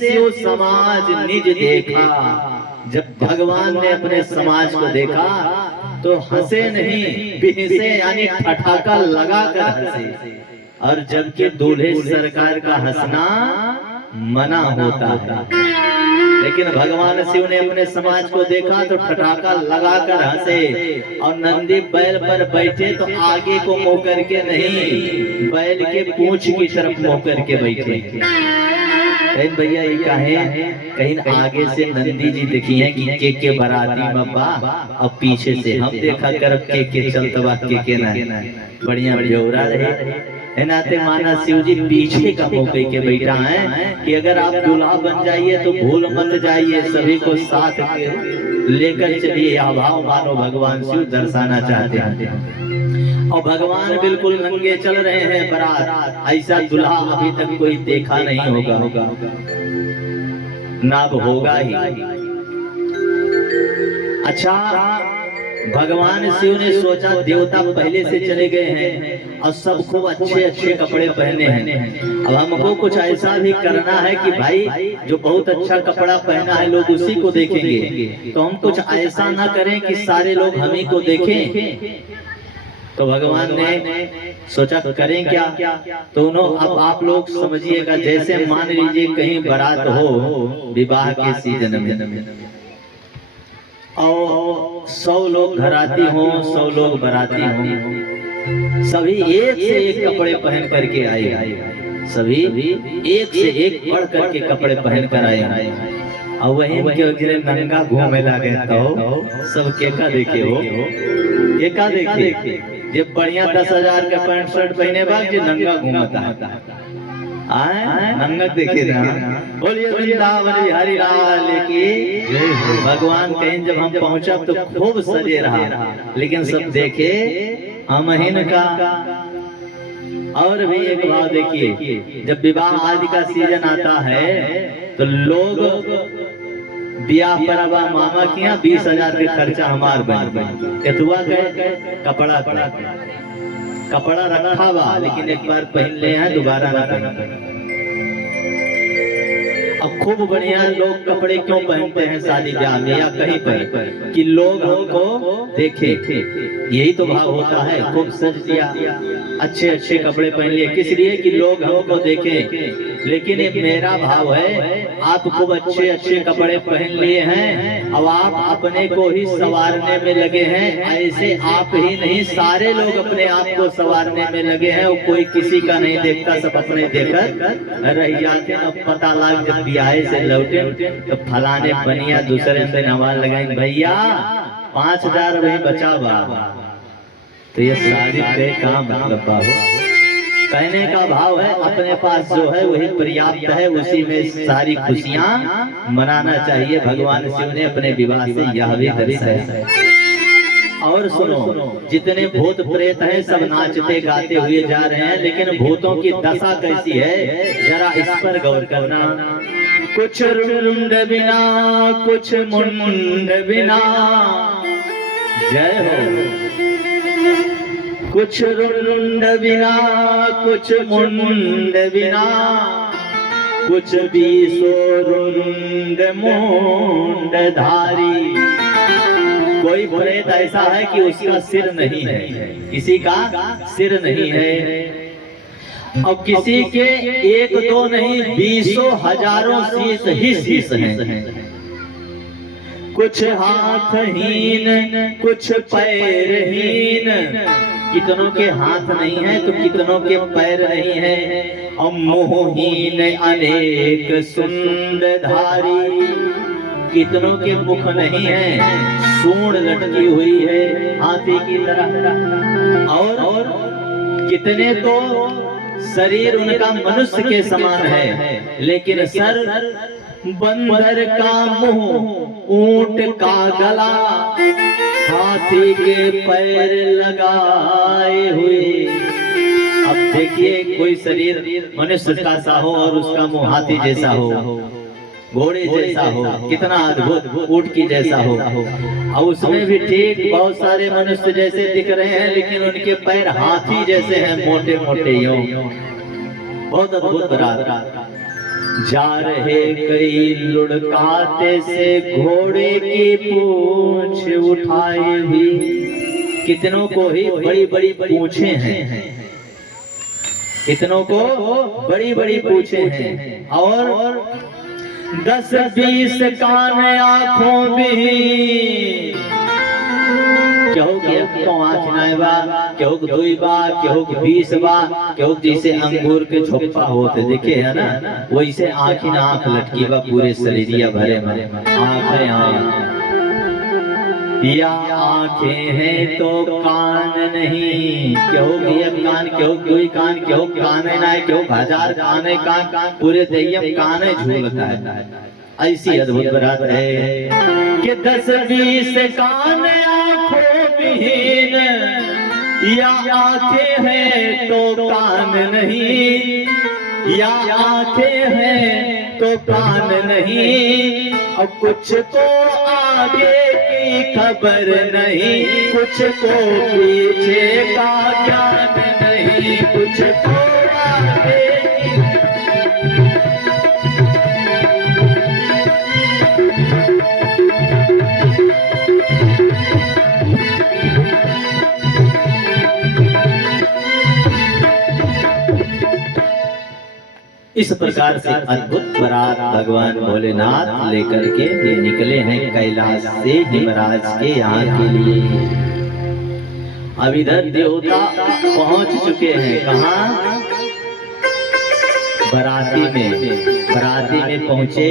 शिव समाज निज देखा। जब भगवान ने अपने समाज को देखा तो हंसे नहीं, बिहसे यानी ठठाका लगा कर हंसे। और जबकि दूल्हे सरकार का हंसना मना होता है, लेकिन भगवान शिव ने अपने समाज को देखा तो ठठाका लगाकर हंसे। और नंदी बैल पर बैठे तो आगे को मुंह करके नहीं, बैल के पूंछ की तरफ मुंह करके बैठे। कहीं भैया ये काहे? कहीं आगे से नंदी जी देखी है कि के बराती बाबा, और पीछे से हम देखा कर के चलतवा के ना बढ़िया ब्यौरा रहे। नाते माना शिव जी पीछे का मौके के बैठा है कि अगर आप दूल्हा बन जाइए तो भूल मत जाइए, सभी को साथ लेकर चलिए। अभाव मानो भगवान शिव दर्शाना चाहते हैं। और भगवान बिल्कुल नंगे चल रहे हैं बारात। ऐसा दूल्हा अभी तक कोई देखा नहीं होगा, ना होगा ही। अच्छा, भगवान शिव ने सोचा देवता पहले से चले गए हैं और सब खूब अच्छे अच्छे कपड़े पहने हैं, अब हमको कुछ ऐसा भी करना है कि भाई जो बहुत अच्छा कपड़ा पहना है लोग उसी को देखेंगे, तो हम कुछ ऐसा ना करें कि सारे लोग हम ही को देखें। तो भगवान ने सोचा करें क्या। तो अब आप लोग समझिएगा, जैसे मान लीजिए कहीं बारात हो विवाह के सीजन में और 100 लोग घराती हों, 100 लोग बाराती हों, सभी एक से एक कपड़े पहन करके आए, सभी एक से एक बढ़ करके कपड़े पहन कर आए। और वही के नंगा घूमे लगे तो सब केका देखे हो, केका देखे जब बढ़िया 10,000 का पैंट शर्ट पहने बाद जो नंगा घूमता आए नंगा देखे ना। बोलिए वृंदावन बिहारी लाल की। भगवान कहीं जब हम पहुंचा तो खूब सजे रहा, लेकिन सब देखे हमहीन का। और भी एक बात देखिए, जब विवाह आदि का सीजन आता है तो लोग ब्याह परवा मामा किया 20,000 के खर्चा हमार बन एतुआ के कपड़ा कपड़ा रखा हुआ, लेकिन एक बार पहन ले हैं दोबारा ना पहन। अब खूब बढ़िया लोग कपड़े क्यों पहनते हैं शादी ब्याह में या कहीं पर, कि लोग हमको देखे, यही तो भाव होता है। खूब सज दिया, अच्छे अच्छे कपड़े पहन लिए, किस लिए कि लोग हमको देखें। लेकिन एक मेरा भाव है, आप खूब अच्छे अच्छे कपड़े पहन लिए हैं, अब आप अपने को ही संवारने में लगे हैं। ऐसे आप ही नहीं, सारे लोग अपने आप को संवारने में लगे हैं और कोई किसी का नहीं देखता, सब अपने देखकर रह जाते हैं। अब पता लग जब ब्याह से लौटे तो फलाने बनिया दूसरे से नवाज लगाए, भैया 5,000 वही बचा बा। तो ये शादी पे का मतलब बाबू, कहने का भाव है अपने पास जो है वही पर्याप्त है, उसी में सारी खुशियां मनाना चाहिए। भगवान शिव ने अपने विवाह से यह भी दर्शाया। और सुनो, जितने भूत प्रेत हैं सब नाचते गाते हुए जा रहे हैं, लेकिन भूतों की दशा कैसी है जरा इस पर गौर करना। कुछ रुंड बिना कुछ मुंड बिना, जय हो। कुछ रुंड बिना कुछ मुंड बिना, कुछ 20 रुंड मुंड धारी। कोई प्रेत ऐसा है कि उसका सिर नहीं है, किसी का सिर नहीं है, और किसी के एक दो नहीं 20 हजारों शीश ही शीश हैं। कुछ हाथहीन कुछ पैरहीन, कितनों के हाथ नहीं है तो कितनों के पैर नहीं है। और मोहहीन अनेक सुंदधारी, कितनों के मुख नहीं है, सूंड लटकी हुई है हाथी की तरह। और कितने तो शरीर उनका मनुष्य के समान है, लेकिन सर बंदर का मुंह, ऊंट का गला, हाथी के पैर लगाए हुए। अब देखिए कोई शरीर मनुष्य का सा हो और उसका मुंह हाथी जैसा हो, घोड़े जैसा हो, कितना अद्भुत, ऊंट की जैसा हो। और उसमें भी ठीक बहुत सारे मनुष्य जैसे दिख रहे हैं, लेकिन उनके पैर हाथी जैसे हैं, मोटे मोटे यूं। बहुत अद्भुत बात। जा रहे कई लुढ़काते से घोड़े की पूंछ उठाई हुई। कितनों को ही बड़ी बड़ी पूंछे हैं, कितनों को बड़ी बड़ी पूंछे हैं, और 10-20 कान आंखों भी। क्यों आँख नाय बा, क्यों दुई बा, क्यों 20 बा, क्यों जैसे अंगूर के झोपा होते देखे है ना, वैसे आँख ना आँख लटकी बा पूरे शरीरिया भरे में। आँखें या आँखें हैं तो कान नहीं, क्यों एक कान, क्यों दुई कान, क्यों कान ना है, क्यों 1000 कान है, कान पूरे दहियम कान झूलता है। ऐसी अद्भुत बात है कि 10-20 कान आंखों विहीन, या आंखें हैं तो कान नहीं, या आंखें हैं तो कान नहीं। और कुछ तो आगे की खबर नहीं, कुछ तो पीछे का ज्ञान नहीं, कुछ तो आगे प्रकार से अद्भुत बारात भगवान भोलेनाथ लेकर के ये निकले हैं कैलाश से हिमराज के यहाँ के लिए। अब इधर देवता पहुंच चुके हैं, कहाँ? बराती में पहुंचे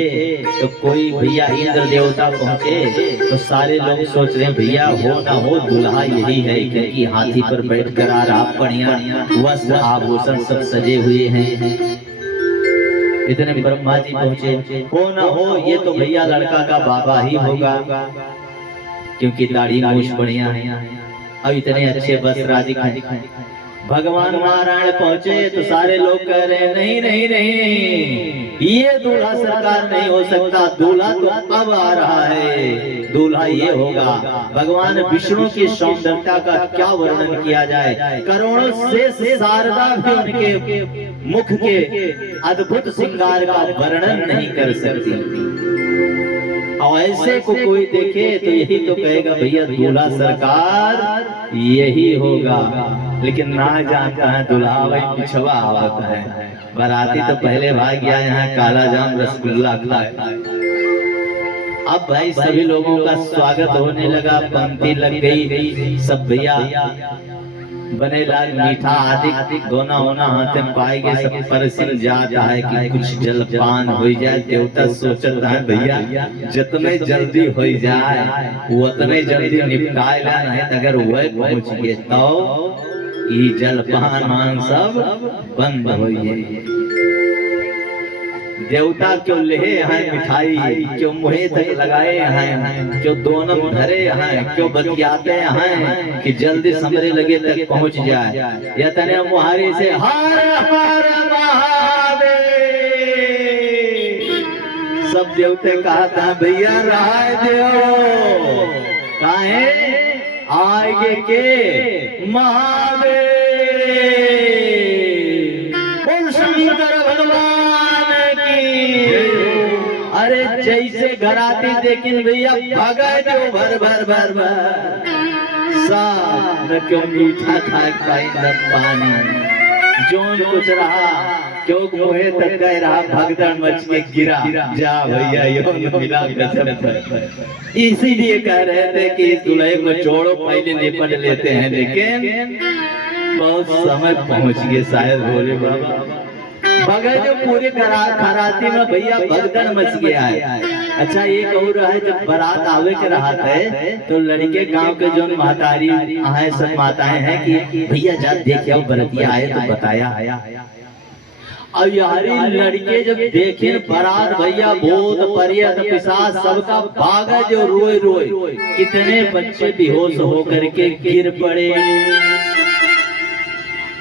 तो कोई भैया इंद्र देवता पहुंचे तो सारे लोग सोच रहे हैं भैया हो ना हो दूल्हा यही है, क्योंकि हाथी पर बैठ कर आ रहा, बढ़िया वस्त्र आभूषण सब सजे हुए हैं। इतने ब्रह्मा जी पहुंचे, हो ना हो ये तो भैया लड़का का बाबा ही होगा, क्योंकि दाढ़ी मूछ बढ़िया है। अब इतने अच्छे वस्त्र आदि भगवान नारायण पहुंचे तो सारे लोग कह रहे हैं नहीं नहीं नहीं, ये दूल्हा सरकार नहीं हो सकता, दूल्हा तो अब आ रहा है, दूल्हा ये होगा। भगवान विष्णु की सौंदर्यता का क्या वर्णन किया जाए, करोड़ों से शारदा भी उनके मुख के अद्भुत श्रृंगार का वर्णन नहीं कर सकती। और ऐसे को कोई देखे तो यही तो कहेगा भैया दूल्हा सरकार यही होगा, लेकिन ना जानता है दूल्हा वही पिछवा होता है। बाराती तो पहले भाग गया यहाँ काला जाम रसगुल्ला खाए। अब भाई सभी लोगों का स्वागत होने लगा, पंक्ति लग गई, सब भैया बने लाल मीठा आदि दोना होना हाथ में पाएंगे, सब परसिल जाता है कि कुछ जलपान हो जाए। देवता सोचता है भैया जितने जल्दी हो जाए उतने जल्दी निपटाए लेना है, अगर वह पहुंच गए तो ये जलपान मान सब बंद हो जाए। देवता क्यों ले हैं मिठाई, क्यों मुहे तक लगाए हैं, क्यों दोनों धरे हैं, क्यों बतियाते हैं कि जल्दी समरे लगे तक पहुंच जाए। या तने मुहारी से हर हर महादेव, सब देवते कहता है भैया राय देव काहे आगे के महादेव, बोल शंकर भगवान की। अरे जैसे घर आती लेकिन भैया भागा जो भर भर भर भर सब न क्यों मीठा खाए पाई न पानी, जोन कुछ रहा क्यों मुहे तक कह रहा भगदड़ मच के गिरा, जा भैया यो मिला गजब। इसीलिए कह रहे थे कि इस दूल्हे को छोड़ो पहले निपट लेते हैं, लेकिन बहुत समय पहुंच गए शायद भोले बाबा। बगैर जो पूरे खराती में भैया भगदड़ मच गया है। अच्छा ये कह रहा है जब बारात आवे के रहा है तो लड़के गांव के जो महतारी आए सब माताएं हैं कि भैया जा देखिए बरतिया आए तो बताया। अब यारी लड़के जब देखे बारात भैया भूत परियत पिशाच सबका भागा जो रोए रोए, कितने बच्चे बेहोश होकर के गिर पड़े।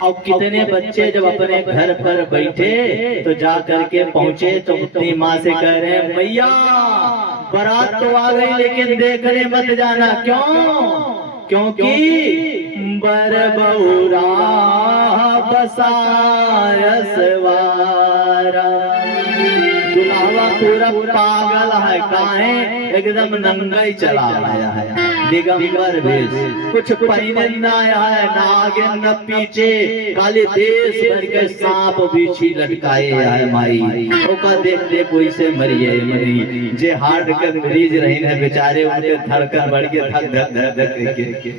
और कितने बच्चे जब अपने घर पर बैठे तो जा करके पहुंचे तो अपनी माँ से कह रहे हैं भैया बारात तो आ गई लेकिन देखने मत जाना, क्यों? क्योंकि बर बहुरा बसारस वारा, दुल्हा पूरा पागल है, काहे एकदम नंगा ही चला आया है, दिगंबर भेष, कुछ पहने न आया है, न आगे न पीछे, काले देश भर के सांप बिच्छी लटकाए है माई। ओका देख दे कोई से मरिए मरी, जे हार्ट के मरीज रहे हैं बेचारे उनके धड़कन बढ़ के थक धक धक धक के।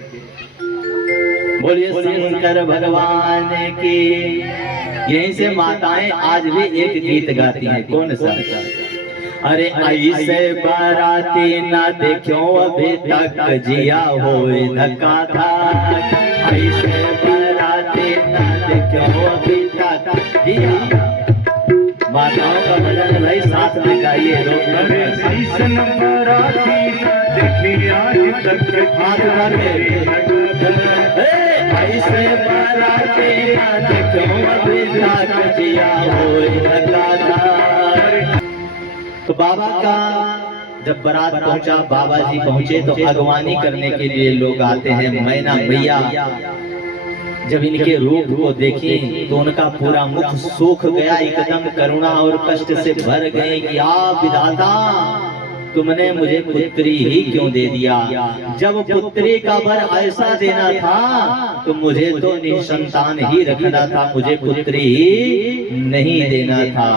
बोलिए शंकर भगवान की। यहीं से माताएं आज भी एक गीत गाती हैं, कौन सा? अरे ऐसे बाराती ना देखो अभी तक जिया होए धक्का था, ऐसे बाराती ना देखो अभी तक जिया। माताओं का भजन भाई साथ में गाइए। ऐसे बाराती ना देखी आज तक हाथ ऐसे बाराती ना देखो अभी तक जिया होए धक्का था। तो बाबा का जब बारात पहुंचा, बाबा जी पहुंचे तो अगवानी करने के लिए लोग आते हैं। मैना मैया जब इनके रूप को देखी तो उनका पूरा मुख सूख गया, एकदम करुणा और कष्ट से भर गए कि आप विधाता तुमने मुझे पुत्री ही क्यों दे दिया? जब पुत्री का वर ऐसा देना था तो मुझे तो निसंतान ही रखना था, मुझे पुत्री ही नहीं देना था।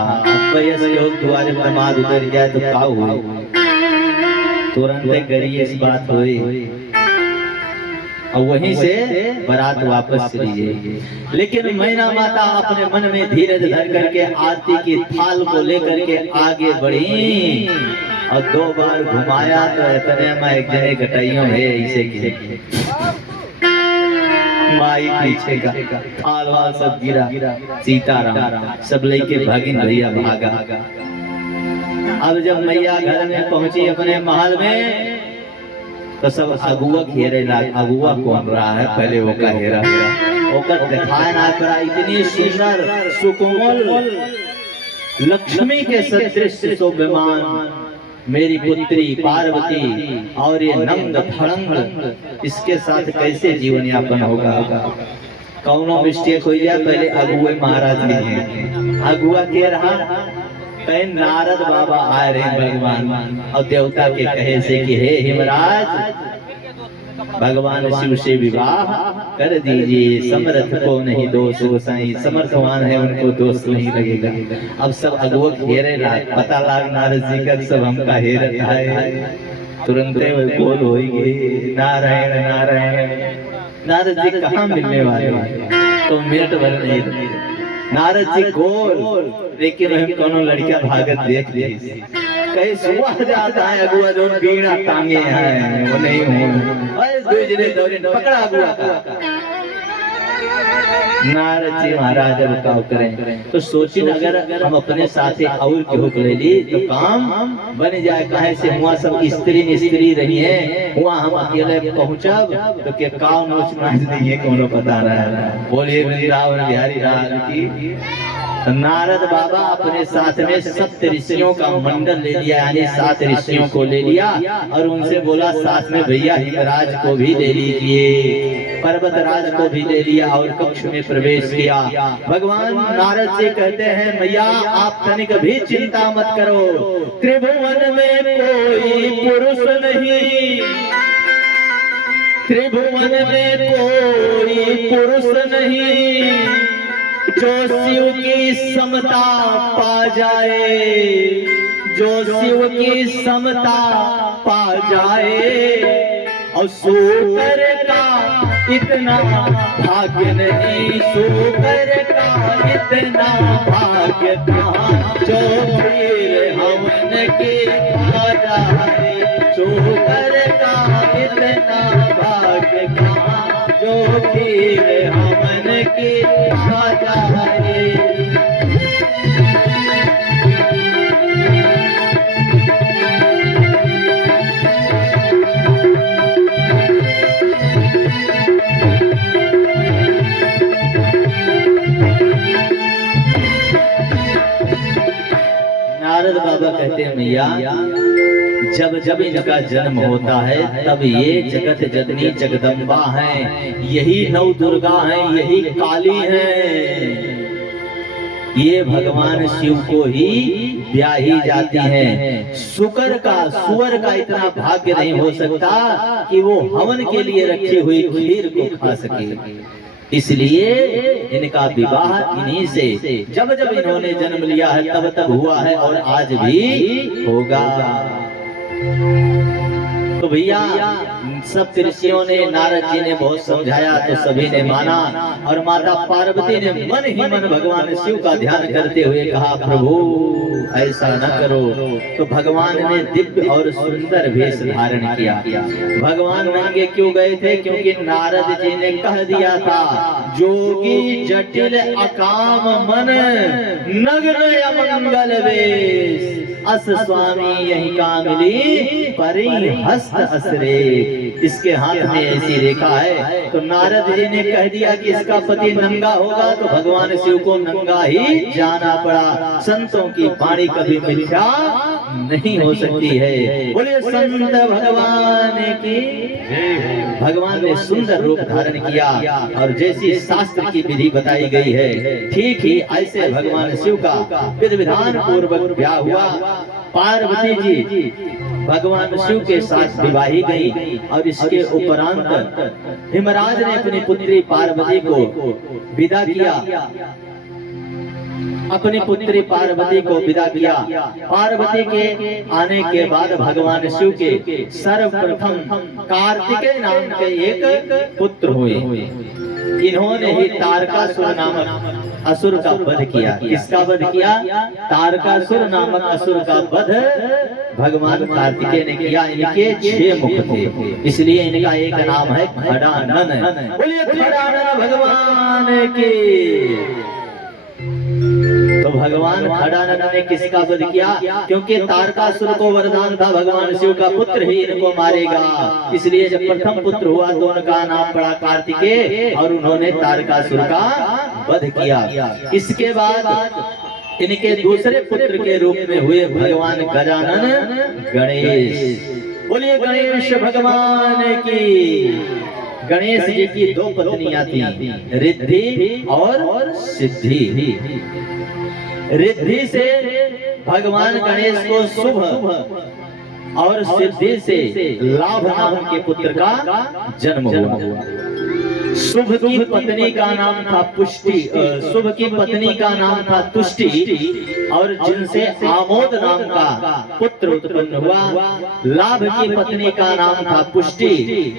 तुम्हारे दामाद उतर जाए तो क्या हुआ? तुरंत करिए इस बात हुई और वहीं से बारात वापस लीजिए। लेकिन मैना माता अपने मन में धीरज धर करके आरती की थाल को लेकर के आगे बढ़ी और 2 बार घुमाया तो इतने में एक जने घटाइयों है इसे की माई पीछे का थाल वाल सब गिरा, सीताराम सब लेके भागिन भैया भागा। अब जब मैया घर में पहुंची अपने महल में तो सब अगुआ घेरे लाग। अगुआ कौन रहा है? पहले वो का हेरा ओकर दिखाए ना करा। इतनी सुंदर सुकोमल लक्ष्मी के सदृश शोभमान मेरी पुत्री पार्वती और ये नंद धड़ंग, इसके साथ कैसे जीवन यापन होगा? कौनो मिस्टेक हो जाए पहले अगुए महाराज ने। अगुआ के रहा नारद बाबा आए रहे भगवान और देवता के कहे से कि हे हिमराज, भगवान शिव से विवाह कर दीजिए, समर्थ को नहीं दोष गोसाई, समर्थवान है उनको दोष नहीं लगेगा। अब सब अगुआ घेरे लाग, पता लाग नारद जी का सब हमका हेर है। तुरंत बोल होगी नारायण नारायण। नारद जी कहाँ मिलने वाले? तो मिनट भर नहीं। नारद जी गोल, लेकिन हम कोनो लड़कियां भागत देख ली कहीं सुबह जाता है अगुआ जो बीड़ा टांगे हैं वो नहीं हो। अरे दूसरे दौरे पकड़ा अगुआ का। नारद जी महाराज अब क्या करें? तो सोची अगर हम अपने साथ और केहू ले ली तो काम बन जाए। कहे से हुआ सब स्त्री रही है, हुआ हम अकेले पहुंचब तो के काव नोच नाच नहीं कोनो पता रहा। बोलिए वृंदावन बिहारी लाल की। नारद बाबा अपने साथ में 7 ऋषियों का मंडल ले लिया, यानी 7 ऋषियों को ले लिया और उनसे बोला साथ में भैया हिमराज को भी ले लीजिए, पर्वतराज को भी ले लिया और कक्ष में प्रवेश किया। भगवान नारद से कहते हैं मैया आप तनिक भी चिंता मत करो, त्रिभुवन में कोई पुरुष नहीं, त्रिभुवन में कोई पुरुष नहीं जो शिव की समता पा जाए, जो शिव की समता पा जाए। और शूकर का इतना भाग्य नहीं, शूकर का इतना भाग्य कहाँ जो फिर हवन के पा जाए। शूकर का इतना भाग्य कहाँ जो फिर हवन के पा जाए। नारद बाबा कहते हैं मैया जब जब इनका जन्म होता है तब ये जगत जननी जगदम्बा हैं, यही नौ दुर्गा हैं, यही काली हैं, ये भगवान शिव को ही ब्याही जाती हैं। शुकर का सुअर का इतना भाग्य नहीं हो सकता कि वो हवन के लिए रखी हुई खीर को खा सके। इसलिए इनका विवाह इन्हीं से जब जब इन्होंने जन्म लिया है तब तब हुआ है और आज भी होगा। तो भैया सब ऋषियों ने, नारद जी ने बहुत समझाया तो सभी ने माना और माता पार्वती ने मन ही मन भगवान शिव का ध्यान करते हुए कहा प्रभु ऐसा न करो। तो भगवान ने दिव्य और सुंदर वेश धारण किया। भगवान नंगे क्यों गए थे? क्योंकि नारद जी ने कह दिया था जोगी जटिल अकाम मन नग्न अमंगल वेश, अस स्वामी यही कामिली परि हस्त असरे। इसके हाथ में ऐसी रेखा है। तो नारद जी ने कह दिया कि इसका पति नंगा होगा तो भगवान शिव को नंगा ही जाना पड़ा। संतों की वाणी कभी मिथ्या नहीं हो सकती है। बोले संत भगवान की। भगवान ने सुंदर रूप धारण किया और जैसी शास्त्र की विधि बताई गई है ठीक ही ऐसे भगवान शिव का विधि विधान पूर्वक ब्याह हुआ। पार्वती जी भगवान शिव के साथ विवाही गई और इसके उपरांत हिमराज ने अपनी पुत्री पार्वती को विदा किया। अपनी पुत्री पार्वती को विदा किया। पार्वती के आने के बाद भगवान शिव के सर्वप्रथम कार्तिकेय नाम के एक पुत्र हुए। इन्होंने ही तारकासुर नामक असुर का वध किया। किसका वध किया? तारकासुर नामक असुर का वध भगवान कार्तिकेय ने किया। इनके 6 मुख थे, इसलिए इनका एक नाम है खड़ानन। बोलिए खड़ानन भगवान की। तो भगवान खड़ानन ने किसका वध किया? क्योंकि तारकासुर को वरदान था भगवान शिव का पुत्र ही इनको मारेगा, इसलिए जब प्रथम पुत्र हुआ तो उनका नाम पड़ा कार्तिकेय और उन्होंने तारकासुर का वध किया। इसके बाद इनके दूसरे पुत्र के रूप में हुए भगवान गजानन गणेश। बोलिए गणेश भगवान की। गणेश जी की 2 पत्नियां थी, रिद्धि और सिद्धि। रिद्धि से भगवान गणेश को शुभ और सिद्धि से लाभ नाम के पुत्र का जन्म हुआ। शुभ की पत्नी का नाम था पुष्टि, शुभ की पत्नी का नाम था तुष्टि और जिनसे आमोद नाम का पुत्र उत्पन्न हुआ। लाभ की पत्नी का नाम था पुष्टि,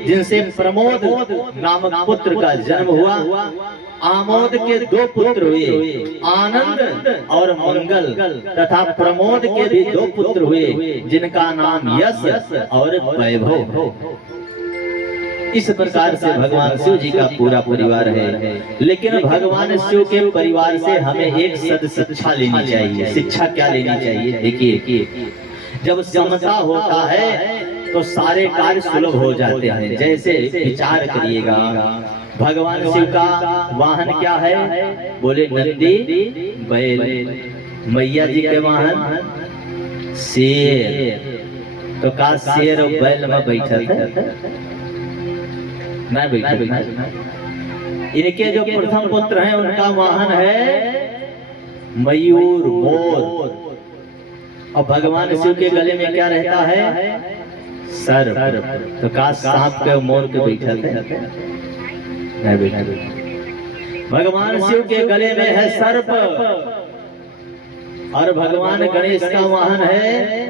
जिनसे प्रमोद नामक पुत्र का जन्म हुआ। आमोद के 2 पुत्र हुए, आनंद और मंगल, तथा प्रमोद के भी 2 पुत्र हुए जिनका नाम यश और वैभव। इस प्रकार से भगवान शिव जी का पूरा परिवार है। लेकिन भगवान शिव के परिवार से हमें एक शिक्षा लेनी चाहिए। शिक्षा क्या लेनी चाहिए? देखिए, जब समता होता है तो सारे कार्य सुलभ हो जाते हैं। जैसे विचार करिएगा, भगवान शिव का वाहन क्या है? बोले नंदी बैल। मैया जी के वाहन शेर। तो का शेर और बैल में बैठा था? नहीं बैठा। इनके जो प्रथम पुत्र हैं उनका वाहन है मयूर, मोर। और भगवान शिव के गले में क्या रहता है? सर्प। तो का सांप के मोर के बैठा थे? नहीं बैठा। भगवान शिव के गले में है सर्प और भगवान गणेश का वाहन है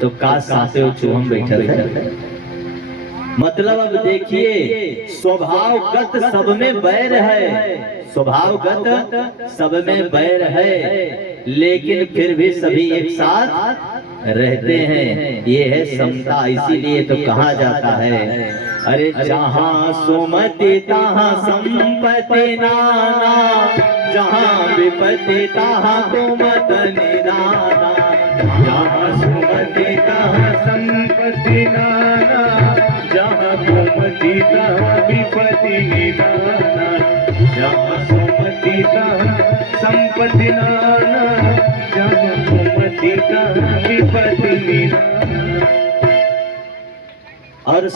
तो का सांपे चूहम बैठा थे। मतलब अब देखिए, स्वभावगत सब में बैर है, स्वभावगत सब में बैर है, लेकिन फिर भी सभी एक साथ रहते हैं। ये है समता। इसीलिए तो कहा जाता है, अरे जहाँ सुमति तहाँ संपत्ति नाना, जहाँ विपत्ति तहाँ कुमत निदाना। जहाँ सुमति तहाँ संपत्ति नाना, जहाँ कुमति तहाँ विपत्ति निदाना। जहाँ सुमति तहाँ संपत्ति नाना, जहाँ कुमति तहाँ विपत्ति निदाना। और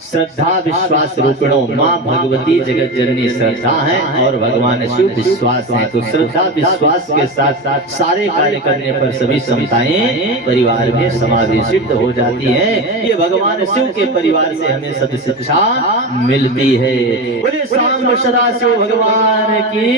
श्रद्धा विश्वास रूपिणो माँ भगवती जगत जननी श्रद्धा है और भगवान शिव विश्वास है। तो श्रद्धा विश्वास के साथ साथ सारे कार्य करने पर सभी समताएं परिवार में समावेशित हो जाती हैं। ये भगवान शिव के परिवार से हमें सभी शिक्षा मिलती है। बोले सांब सदाशिव भगवान की।